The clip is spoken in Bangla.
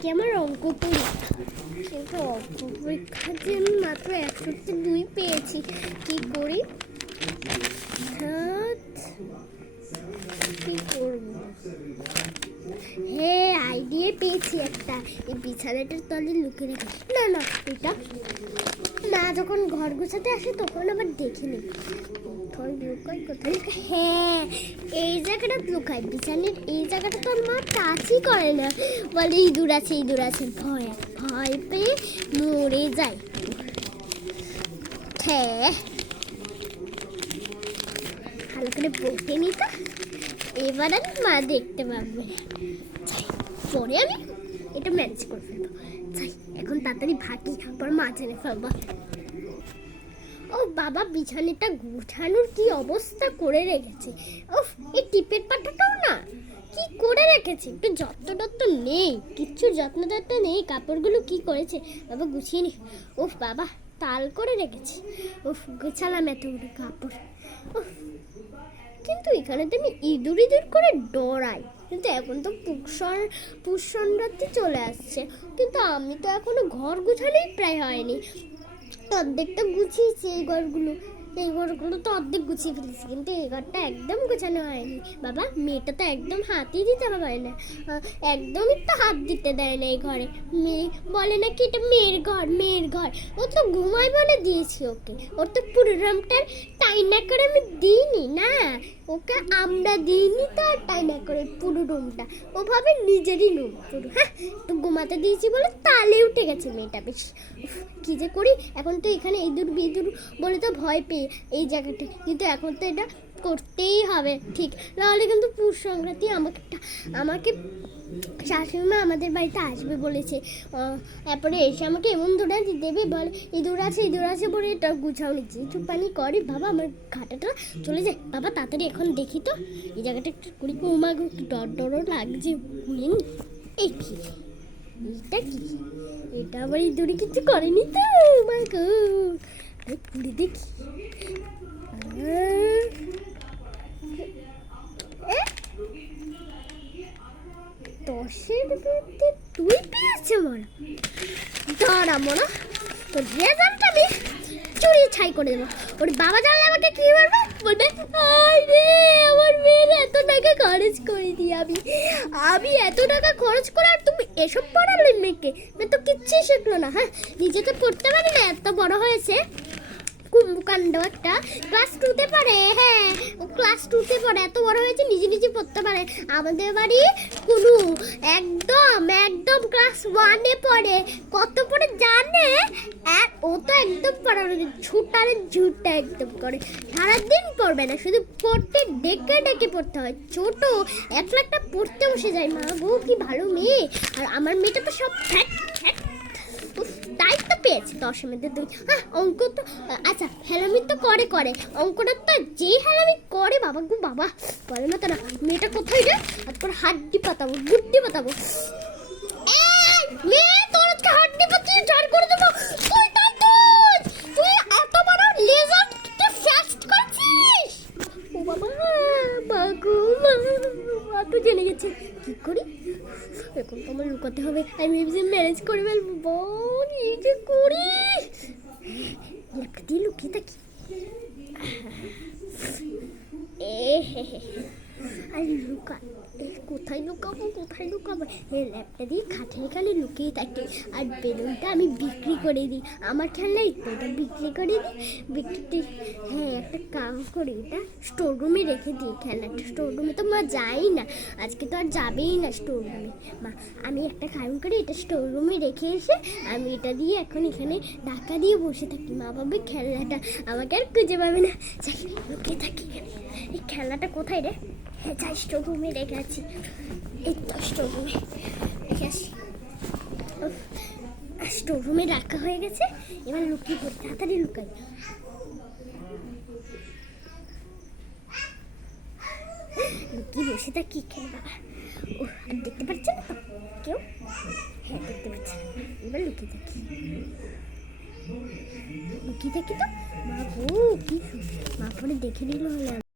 আজকে আমার অঙ্ক পরীক্ষা, কিন্তু অঙ্ক পরীক্ষার যে আমি মাত্র 102 পেয়েছি। কি করি, কি করবো? হ্যাঁ, আইডিয়া পেয়েছি একটা। এই বিছানাটার তলে লুকিয়ে রেখে, না না এটা না, যখন ঘর গোছাতে আসে তখন আবার দেখিনি। কোথায় লুকাই, কোথায় লুকাই? হ্যাঁ, এই জায়গাটা লুকাই, বিছানের এই জায়গাটা তো মা টাচই করে না, বলে ইঁদুর আছে ইঁদুর আছে, ভয় ভয় পেয়ে মরে যায়। হ্যাঁ, ভালো করে বলতে নি তো, এবার আমি মা দেখতে পাবে। পরে আমি এটা ম্যানেজ করে ফেলবো। যাই, এখন তাড়াতাড়ি ভাগি, পর মা জেনে ফেলবো। ও বাবা, বিছানাটা গুছানোর কি অবস্থা করে রেখেছে! উফ, এই টিপের পাটাটাও না কি করে রেখেছে, একটু যত্ন টত্ন নেই, কিচ্ছু যত্ন টত্ন নেই। কাপড়গুলো কি করেছে বাবা, গুছিয়ে নি। উফ বাবা, তাল করে রেখেছে। উফ, গোছালাম এতগুলো কাপড়। উফ, কিন্তু এখানে তো আমি ইঁদুর ইঁদুর করে ডরাই, কিন্তু এখন তো পুষ সংক্রান্তি চলে আসছে, কিন্তু আমি তো এখনো ঘর গোছানোই প্রায় হয়নি। অর্ধেকটা গুছিয়েছি, এই ঘরগুলো তো অর্ধেক গুছিয়ে ফেলেছি, কিন্তু এই ঘরটা একদম গোছানো হয়নি। বাবা, মেয়েটা তো একদম হাতই দিতে পারে না, একদমই তো হাত দিতে দেয় না এই ঘরে। মেয়ে বলে নাকি এটা মেয়ের ঘর। ও তো ঘুমায় বলে দিয়েছি ওকে, ওর তো পুরো রুমটার টাইনা করে আমি দিইনি না, ওকে আমরা দিইনি তো টাইনা করে পুরো রুমটা, ওভাবে নিজেরই রুম পুরো। হ্যাঁ, তো ঘুমাতে দিয়েছি বলে তালে উঠে গেছে মেয়েটা বেশ। কি যে করি, এখন তো এখানে ইঁদুর বিদুর বলে তো ভয় পেয়ে এই জায়গাটা, কিন্তু এখন তো এটা করতেই হবে ঠিক, নাহলে কিন্তু পুষ সংক্রান্তি আমাকে শাশুড়িমা আমাদের বাড়িতে আসবে বলেছে। তারপরে এসে আমাকে এমন ধরে দেবে, বলে ইঁদুর আছে বলে এটা গুছাও নিচ্ছি। চুপানি করে বাবা, আমার ঘাটাটা চলে যায়। বাবা তাড়াতাড়ি এখন দেখি তো এই জায়গাটা একটু করি। মা ডর লাগছে। এই কি, এটা কি, এটা আবার ইঁদুরে কিছু করেনি তো? মা গো, পুড়ে দেখি। দশের মধ্যে তুই পেয়েছে মনে, দাঁড়া মনে, তোর রেজাল্ট আমি চুরি ছাই করে দেবো। ওর বাবা জানলে আমাকে কি বলবে, বলবে রে আমার মেয়ের এত টাকা খরচ করে দিই আমি এত টাকা খরচ করে, আর তুমি এসব পড়ালে মেয়েকে, মেয়ে তো কিচ্ছুই শিখলো না। হ্যাঁ, নিজে তো পড়তে পারি না, এত বড় হয়েছে কুম্ভকাণ্ড একটা, ক্লাস 2-তে পড়ে। হ্যাঁ, ও ক্লাস 2-তে পড়ে, এত বড় হয়েছে নিজে পড়তে পারে। আমাদের বাড়ি কুনু একদম ক্লাস 1-এ পড়ে, কত পড়ে জানে? ও তো একদম পড়ার ঝুটটা একদম করে, সারাদিন পড়বে না, শুধু পড়তে ডেকে পড়তে হয়। ছোট একটা পড়তে বসে যায়। মা গো, কি ভালো মেয়ে। আর আমার মেয়েটা তো সব তাই তো পেয়েছে 10-এর মধ্যে 2। হ্যাঁ, অঙ্ক তো আচ্ছা হেলামি তো করে, অঙ্কটা তো যে হেলামি করে বাবা গো বাবা, বলে না তো না। মেয়েটা কোথায় যায়, তারপর হাড্ডি পাতাবো, গুড্ডি পাতাবো। মেয়ে, তোর আজকে হাড্ডি পাতিয়ে ঝাড় করে দেবো। তুই এত বড় লেজারকে ফাস্ট করছিস? ও বাবা, বাগো মা তো জেনে গেছে। কি করি এখন, তো আমার লুকাতে হবে। আমি ভেবেছি ম্যানেজ করে ফেলবো। বল এই যে করি, ল্যাপটা দিয়ে লুকিয়ে থাকি। আরে লুকা, কোথায় লুকাবো? ল্যাপটা দিয়ে খালি লুকিয়ে থাকি, আর বেলুনটা আমি বিক্রি করে দিই। আমার খেলনা এটা বিক্রি করে দিই। হ্যাঁ, একটা কাম করি, এটা স্টোর রুমে রেখে দিই। খেলনাটা স্টোর রুমে তো মা যাই না, আজকে তো আর যাবেই না স্টোর রুমে। মা, আমি একটা কাম করি, এটা স্টোর রুমে রেখে এসে আমি এটা দিয়ে এখন এখানে ধাক্কা দিয়ে বসে থাকি। মা ভাবে খেলনাটা আমাকে আর খুঁজে পাবে না। লুকিয়ে থাকি। এই খেলনাটা কোথায় রে? হ্যাঁ, যাই, স্টোর রুমে রেখে আছি। এই তো স্টোর রুমে রেখে আসি। স্টোর রুমে রাখা হয়ে গেছে, এবার লুকিয়ে পড়ি, তাড়াতাড়ি লুকাই। লুকিয়ে বসে থাকি। খেল বাবা, ও আর দেখতে পাচ্ছে না তো কেউ? হ্যাঁ, দেখতে পাচ্ছে না। এবার লুকিয়ে থাকি তো। মা গো, কি মা পরে দেখে নিল হলে